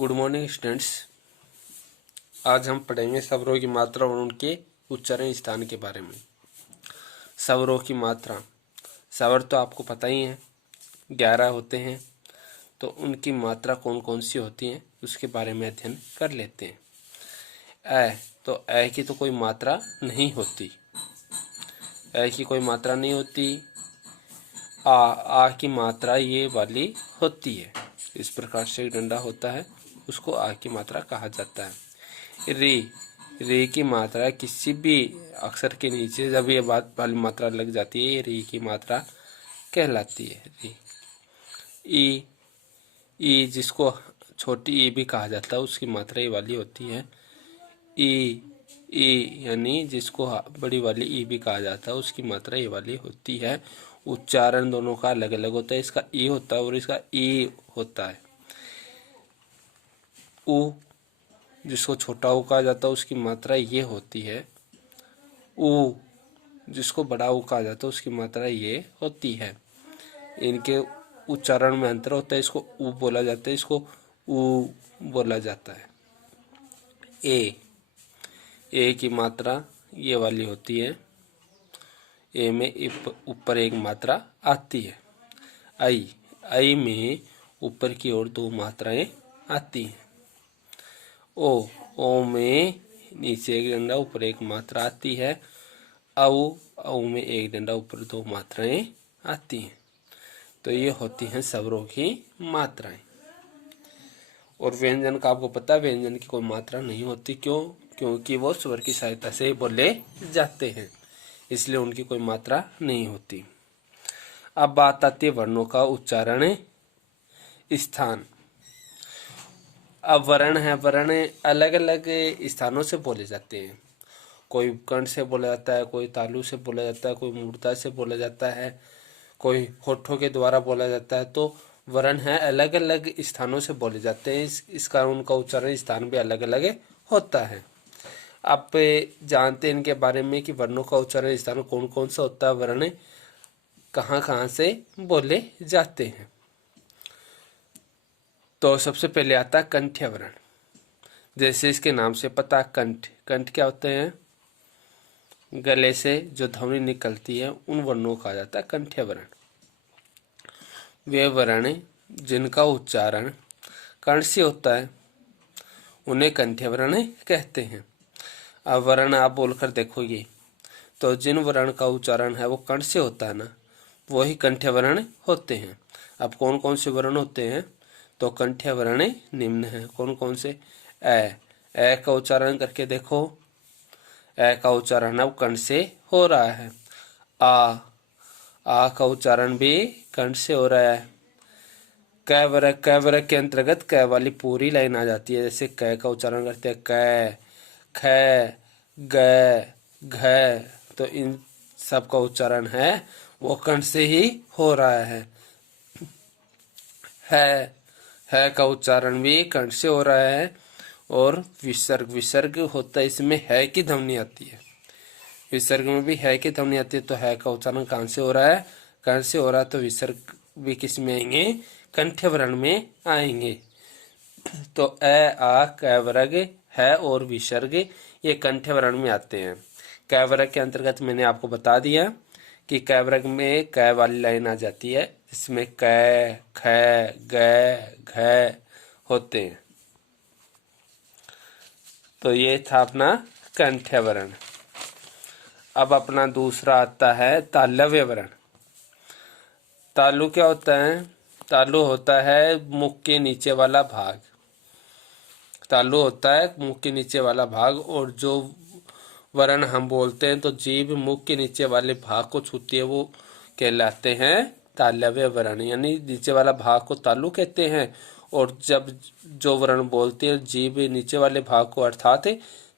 Good morning students. आज हम पढ़ेंगे स्वरों की मात्रा और उनके उच्चारण स्थान के बारे में। स्वरों की मात्रा, स्वर तो आपको पता ही है 11 होते हैं, तो उनकी मात्रा कौन कौन सी होती हैं उसके बारे में अध्ययन कर लेते हैं। तो ए की तो कोई मात्रा नहीं होती, ए की कोई मात्रा नहीं होती। आ की मात्रा ये वाली होती है, इस प्रकार से एक डंडा होता है, उसको आ की मात्रा कहा जाता है। रे की मात्रा किसी भी अक्षर के नीचे जब ये बात वाली मात्रा लग जाती है, ये रे की मात्रा कहलाती है। रे ई जिसको छोटी ई भी कहा जाता है, उसकी मात्रा ये वाली होती है। ई यानी जिसको बड़ी वाली ई भी कहा जाता है, उसकी मात्रा ये वाली होती है। उच्चारण दोनों का अलग अलग होता है, इसका ई होता है और इसका ई होता है। उ जिसको छोटा ऊ कहा जाता है, उसकी मात्रा ये होती है। ऊ जिसको बड़ा ऊ कहा जाता है, उसकी मात्रा ये होती है। इनके उच्चारण में अंतर होता है, इसको ऊ बोला जाता है, इसको ऊ बोला जाता है। ए की मात्रा ये वाली होती है, ए में ऊपर एक मात्रा आती है। आई में ऊपर की ओर दो मात्राएं आती हैं। ओ में नीचे एक डंडा ऊपर एक मात्रा आती है। औ में एक डंडा ऊपर दो मात्राएं आती हैं। तो ये होती हैं स्वरों की मात्राएं। और व्यंजन का आपको पता है, व्यंजन की कोई मात्रा नहीं होती। क्योंकि वो स्वर की सहायता से बोले जाते हैं, इसलिए उनकी कोई मात्रा नहीं होती। अब बात आती है वर्णों का उच्चारण स्थान। अब वर्ण है, वर्ण अलग अलग स्थानों से बोले जाते हैं। कोई कंठ से बोला जाता है, कोई तालु से बोला जाता है, कोई मूर्धा से बोला जाता है, कोई होठों के द्वारा बोला जाता है। तो वर्ण है अलग अलग स्थानों से बोले जाते हैं, इस कारण उनका उच्चारण स्थान भी अलग अलग होता है। आप जानते हैं इनके बारे में कि वर्णों का उच्चारण स्थान कौन कौन सा होता है, वर्ण कहाँ कहाँ से बोले जाते हैं। तो सबसे पहले आता है कंठ्य वर्ण। जैसे इसके नाम से पता, कंठ क्या होते हैं? गले से जो ध्वनि निकलती है उन वर्णों को कहा जाता है कंठ्य वर्ण। वे वर्ण जिनका उच्चारण कर्ण से होता है उन्हें कंठ्य वर्ण कहते हैं। अब वर्ण आप बोलकर देखोगे तो जिन वर्ण का उच्चारण है वो कर्ण से होता है ना, वही कंठ्य वर्ण होते हैं। अब कौन कौन से वर्ण होते हैं? तो कंठ्य वर्ण निम्न है। कौन कौन से? ए का उच्चारण करके देखो, ए का उच्चारण अब कर्ण से हो रहा है। आ का उच्चारण भी कर्ण से हो रहा है। क वर्ग के अंतर्गत क वाली पूरी लाइन आ जाती है। जैसे क का उच्चारण करते हैं क, ख, ग, घ, तो इन सब का उच्चारण है वो कर्ण से ही हो रहा है। है का उच्चारण भी कर्ण से हो रहा है। और विसर्ग होता है, इसमें है की ध्वनि आती है। विसर्ग में भी है की ध्वनि आती है। तो है का उच्चारण कहाँ से हो रहा है? कर्ण से हो रहा है। तो विसर्ग भी किस में आएंगे? कंठ्य वर्ण में आएंगे। तो आ क वर्ग है और विसर्ग ये कंठ्य वर्ण में आते हैं। क वर्ग के अंतर्गत मैंने आपको बता दिया कि क वर्ग में क वाली लाइन आ जाती है, इसमें क, ख, ग, घ होते हैं। तो ये था अपना कंठ्य वर्ण। अब अपना दूसरा आता है तालव्य वर्ण। तालु क्या होता है? तालु होता है मुख के नीचे वाला भाग। तालु होता है मुख के नीचे वाला भाग, और जो वर्ण हम बोलते हैं तो जीभ मुख के नीचे वाले भाग को छूती है, वो कहलाते हैं तालव्य वर्ण। यानी नीचे वाला भाग को तालु कहते हैं, और जब जो वर्ण बोलते हैं जीभ नीचे वाले भाग को अर्थात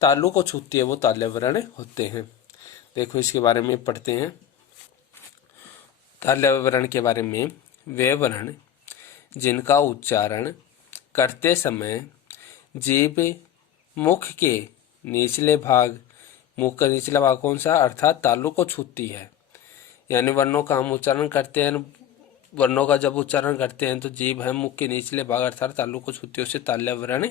तालु को छूती है, वो तालव्य वर्ण होते हैं। देखो इसके बारे में पढ़ते हैं। तालव्य वर्ण के बारे में, वे वर्ण जिनका उच्चारण करते समय जीभ मुख के निचले भाग, मुख का निचला भाग कौन सा? अर्थात तालु को छूती है। यानी वर्णों का हम उच्चारण करते हैं वर्णों का जब उच्चारण करते हैं तो जीभ है मुख के निचले भाग अर्थात तालु को छूती उसे ताल्य वर्ण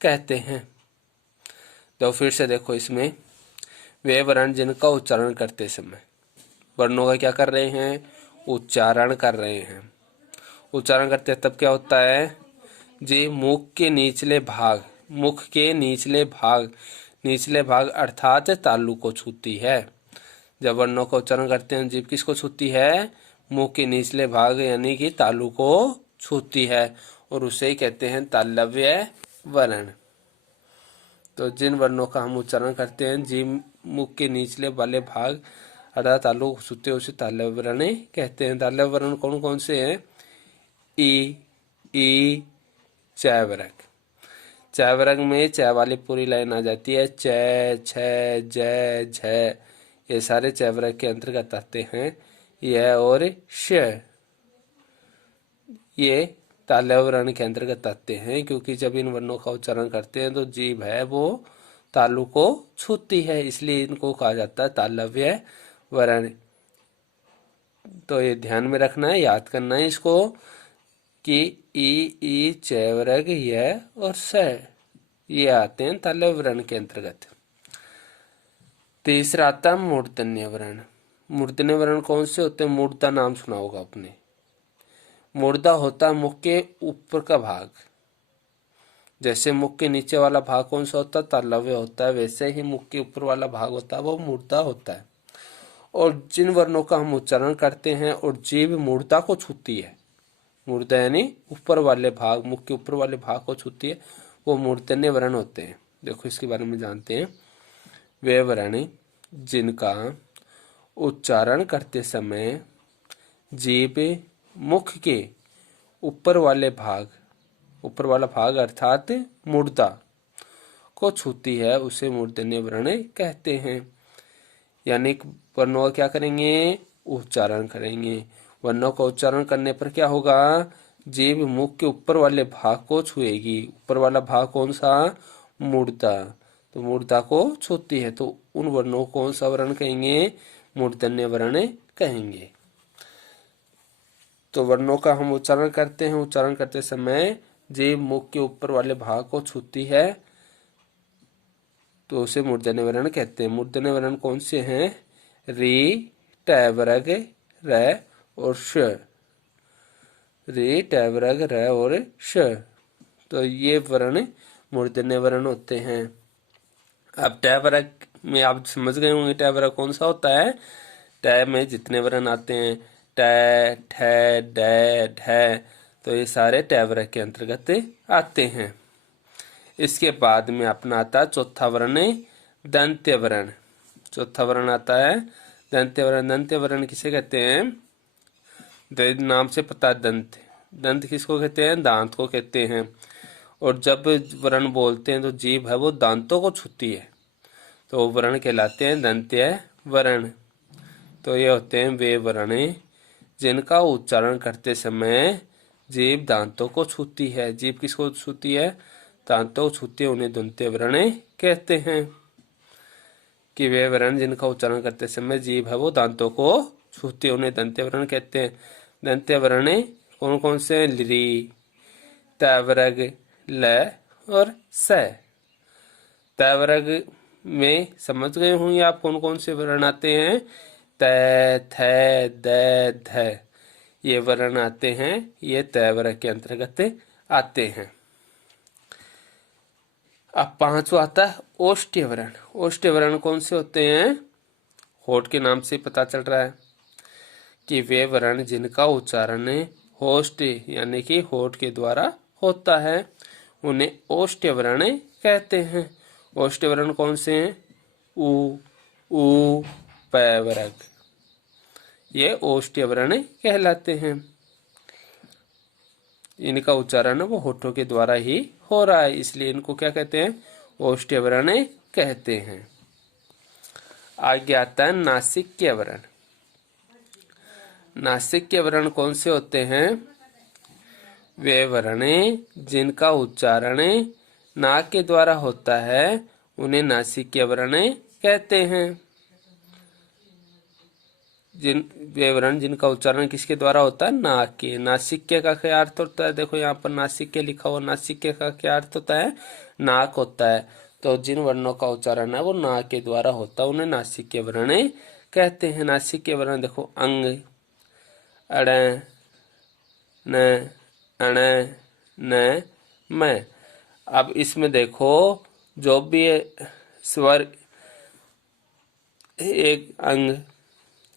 कहते हैं। तो फिर से देखो, इसमें वे वर्ण जिनका उच्चारण करते समय, वर्णों का क्या कर रहे हैं, उच्चारण कर रहे हैं। उच्चारण करते हैं तब क्या होता है, जी मुख के निचले भाग, मुख के निचले भाग अर्थात तालु को छूती है। जब वर्णों का उच्चारण करते हैं जीभ किसको छूती है, मुख के निचले भाग यानी कि तालु को छूती है, और उसे ही कहते हैं तालव्य वर्ण। तो जिन वर्णों का हम उच्चारण करते हैं जीभ मुख के निचले वाले भाग अर्थात तालु को छूते उसे तालव्य वर्ण कहते हैं। तालव्य वर्ण कौन कौन से हैं, ई चय वर्ग। चय वर्ग में चय वाली पूरी लाइन आ जाती है, च छ ज झ, ये सारे चय वर्ग के अंतर्गत आते हैं। यह और श ये तालव्य वर्ण के अंतर्गत आते हैं, क्योंकि जब इन वर्णों का उच्चारण करते हैं तो जीभ है वो तालु को छूती है, इसलिए इनको कहा जाता है तालव्य वर्ण। तो ये ध्यान में रखना है, याद करना है इसको कि ई चय वर्ग य और स ये आते हैं तालव्य वर्ण के अंतर्गत। तीसरा आता है मूर्धन्य वर्ण। मूर्धन्य वर्ण कौन से होते हैं, मूर्धा नाम सुना होगा आपने। मूर्धा होता है मुख के ऊपर का भाग, जैसे मुख के नीचे वाला भाग कौन सा होता है, तालव्य होता है, वैसे ही मुख के ऊपर वाला भाग होता है वो मूर्धा होता है। और जिन वर्णों का हम उच्चारण करते हैं और जीभ मूर्धा को छूती है, मूर्धा यानी ऊपर वाले भाग, मुख के ऊपर वाले भाग को छूती है, वो मूर्धन्य वर्ण होते हैं। देखो इसके बारे में जानते हैं। वे वर्ण जिनका उच्चारण करते समय जीभ मुख के ऊपर वाले भाग, ऊपर वाला भाग अर्थात मूर्धा को छूती है उसे मूर्धन्य वर्ण कहते हैं। यानी वर्णों का क्या करेंगे, उच्चारण करेंगे। वर्णों का उच्चारण करने पर क्या होगा, जीभ मुख के ऊपर वाले भाग को छुएगी। ऊपर वाला भाग कौन सा, मूर्धा, तो मूर्धा को छूती है, तो उन वर्णों को कौन सा वर्ण कहेंगे, मूर्धन्य वर्ण कहेंगे। तो वर्णों का हम उच्चारण करते हैं, उच्चारण करते समय जीभ मुख के ऊपर वाले भाग को छूती है तो उसे मूर्धन्य वर्ण कहते हैं। मूर्धन्य वर्ण कौन से हैं, री ट वर्ग र और श, री ट वर्ग र और श, तो ये वर्ण मूर्धन्य वर्ण होते हैं। अब ट वर्ग में आप समझ गए होंगे ट वर्ग कौन सा होता है। ट में जितने वर्ण आते हैं, ट ठ ड ढ, तो ये सारे ट वर्ग के अंतर्गत आते हैं। इसके बाद में अपना आता है चौथा वर्ण दंत्य वर्ण। चौथा वर्ण आता है दंत्य वर्ण। दंत्य वर्ण किसे कहते हैं, नाम से पता, दंत, दंत किसको कहते हैं, दांत को कहते हैं। और जब वर्ण बोलते हैं तो जीभ है वो दांतों को छूती है, तो वर्ण कहलाते हैं दंत्य वर्ण। तो ये होते हैं वे वर्ण जिनका उच्चारण करते समय जीभ दांतों को छूती है। जीभ किसको छूती है, दांतों को छूती है, उन्हें दंत्य वर्ण कहते हैं। कि वे वर्ण जिनका उच्चारण करते समय जीभ है वो दांतों को छूती है, उन्हें दंत्य वर्ण कहते हैं। दंत्य वर्ण कौन कौन से, ली, त वर्ग, ल और स। त वर्ग में समझ गए होंगे आप कौन कौन से वर्ण आते हैं, त थ द ध, ये वर्ण आते हैं, ये त वर्ग के अंतर्गत आते हैं। अब पांचवा आता है ओष्ठ्य वर्ण। ओष्ठ्य वर्ण कौन से होते हैं, होठ के नाम से पता चल रहा है कि वे वर्ण जिनका उच्चारण होष्ठ यानी कि होठ के द्वारा होता है उन्हें ओष्ठ्य वर्ण कहते हैं। ओष्ठ्य वर्ण कौन से हैं, उ प वर्ग, ये ओष्ठ्य वर्ण कहलाते हैं। इनका उच्चारण वो होठों के द्वारा ही हो रहा है, इसलिए इनको क्या कहते हैं, ओष्ठ्य वर्ण कहते हैं। आगे आता है नासिक्य वर्ण। नासिक्य वर्ण कौन से होते हैं, वे वर्ण जिनका उच्चारण नाक के द्वारा होता है उन्हें नासिक्य वर्ण कहते हैं। जिन वे वर्ण जिनका उच्चारण किसके द्वारा होता है, नाक के। नासिक्य का क्या अर्थ होता है, देखो यहाँ पर नासिक्य लिखा हुआ, नासिक्य का क्या अर्थ होता है, नाक होता है। तो जिन वर्णों का उच्चारण है वो नाक के द्वारा होता है, उन्हें नासिक्य वर्ण कहते हैं। नासिक्य वर्ण देखो, अंग, अड़, न, अण, न, मैं। अब इसमें देखो जो भी स्वर एक अंग,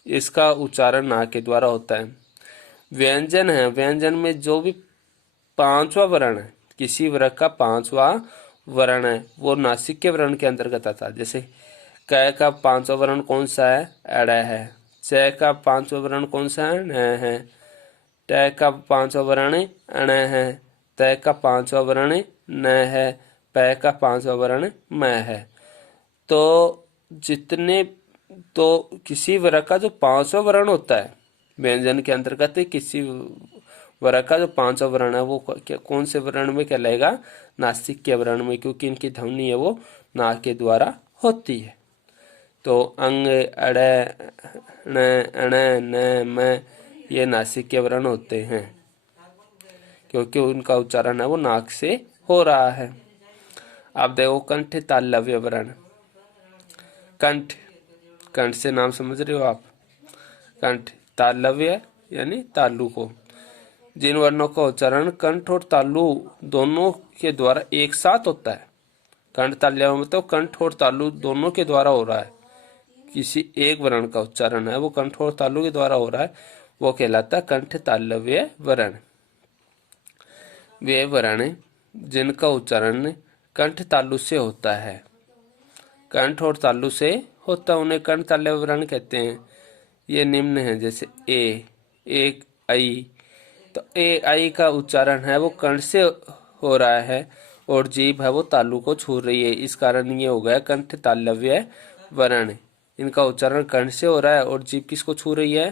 इसका उच्चारण नाक के द्वारा होता है। व्यंजन है, व्यंजन में जो भी पांचवा वर्ण है, किसी वर्ग का पांचवा वर्ण है वो नासिक्य वर्ण के अंतर्गत आता है। जैसे क का पांचवा वर्ण कौन सा है, अड़ है। च का पांचवा वर्ण कौन सा है, न है। ट का पांचवा वर्ण अण है। त का पांचवा वर्ण न है। प का पांचवा वर्ण म है। तो जितने तो किसी वर्ग का जो पांचवा वर्ण होता है व्यंजन के अंतर्गत, किसी वर्ग का जो पांचवा वर्ण है वो कौन से वर्ण में कहलाएगा, नासिक्य वर्ण में, क्योंकि इनकी ध्वनि है वो नाक के द्वारा होती है। तो अंग, अड़, ण, अण, न, म ये नासिक्य वर्ण होते हैं, क्योंकि उनका उच्चारण है वो नाक से हो रहा है। अब देखो कंठ तालव्य वर्ण। कंठ, कंठ से नाम समझ रहे हो आप, कंठ, तालव्य यानी तालु को। जिन वर्णों का उच्चारण कंठ और तालु दोनों के द्वारा एक साथ होता है, कंठ तालव्य मतलब कंठ और तालु दोनों के द्वारा हो रहा है, किसी एक वर्ण का उच्चारण है वो कंठ और तालु के द्वारा हो रहा है, वो कहलाता है कंठ तालव्य वर्ण। वे वर्ण जिनका उच्चारण कंठ तालु से होता है, कंठ और तालु से होता है, उन्हें कंठ तालव्य वर्ण कहते हैं। ये निम्न है, जैसे ए, एक आई। तो ए आई का उच्चारण है वो कंठ से हो रहा है और जीभ है वो तालु को छू रही है, इस कारण ये हो गया कंठ तालव्य वर्ण। इनका उच्चारण कंठ से हो रहा है और जीभ किसको छू रही है,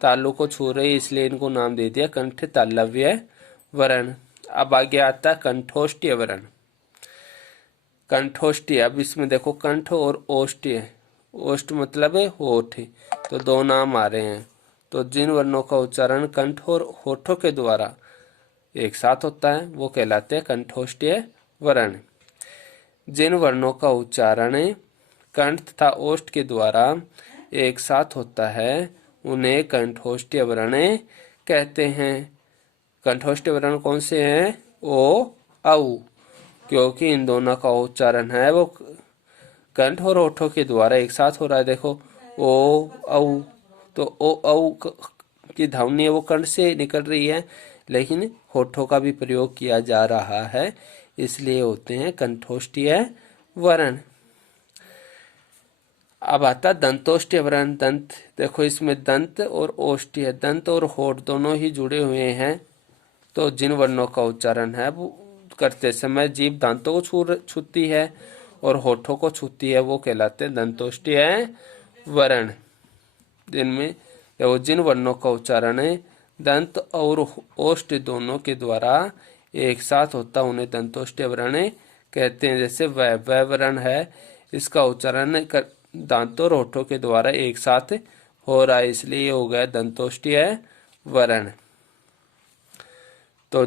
तालु को छू रही है, इसलिए इनको नाम दे दिया कंठ तालव्य वर्ण। अब आगे आता है कंठोष्ठीय वर्ण। कंठोष्ठीय, अब इसमें देखो कंठ और ओष्ठीय, ओष्ठ मतलब है होठ, तो दो नाम आ रहे हैं। तो जिन वर्णों का उच्चारण कंठ और होठों के द्वारा एक साथ होता है वो कहलाते हैं कंठोष्ठीय वर्ण। जिन वर्णों का उच्चारण कंठ तथा ओष्ठ के द्वारा एक साथ होता है उन्हें कंठोष्ठीय वर्ण कहते हैं। कंठोष्ठीय वर्ण कौन से हैं, ओ, औ, क्योंकि इन दोनों का उच्चारण है वो कंठ और होठों के द्वारा एक साथ हो रहा है। देखो ओ, औ, तो ओ, औ की ध्वनि है वो कंठ से निकल रही है, लेकिन होठों का भी प्रयोग किया जा रहा है, इसलिए होते हैं कंठोष्ठीय वर्ण। अब आता दंतोष्ठीय वर्ण। दंत, देखो इसमें दंत और ओष्ठी है, दंत और होठ दोनों ही जुड़े हुए हैं। तो जिन वर्णों का उच्चारण है वो करते समय जीभ दांतों को छूती है और होठों को छूती है, वो कहलाते हैं दंतोष्ठीय वर्ण। जिनमें जिन वर्णों का उच्चारण है दंत और ओष्ठ दोनों के द्वारा एक साथ होता है उन्हें दंतोष्ठीय वर्ण कहते हैं। जैसे वह वर्ण है, इसका उच्चारण दांतों और होठों के द्वारा एक साथ हो रहा है, इसलिए हो गया दंतोष्ठीय वर्ण। तो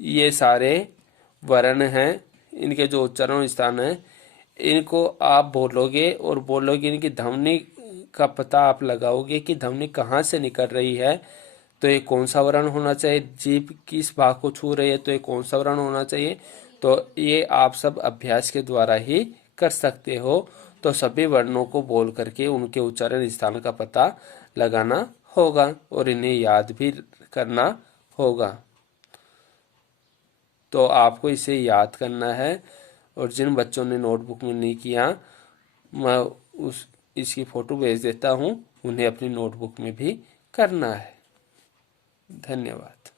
ये सारे वर्ण हैं, इनके जो उच्चारण स्थान है इनको आप बोलोगे और बोलोगे, इनकी ध्वनि का पता आप लगाओगे कि ध्वनि कहाँ से निकल रही है, तो ये कौन सा वर्ण होना चाहिए, जीभ किस भाग को छू रही है तो ये कौन सा वर्ण होना चाहिए। तो ये आप सब अभ्यास के द्वारा ही कर सकते हो। तो सभी वर्णों को बोल करके उनके उच्चारण स्थान का पता लगाना होगा और इन्हें याद भी करना होगा। तो आपको इसे याद करना है, और जिन बच्चों ने नोटबुक में नहीं किया मैं इसकी फोटो भेज देता हूँ, उन्हें अपनी नोटबुक में भी करना है। धन्यवाद।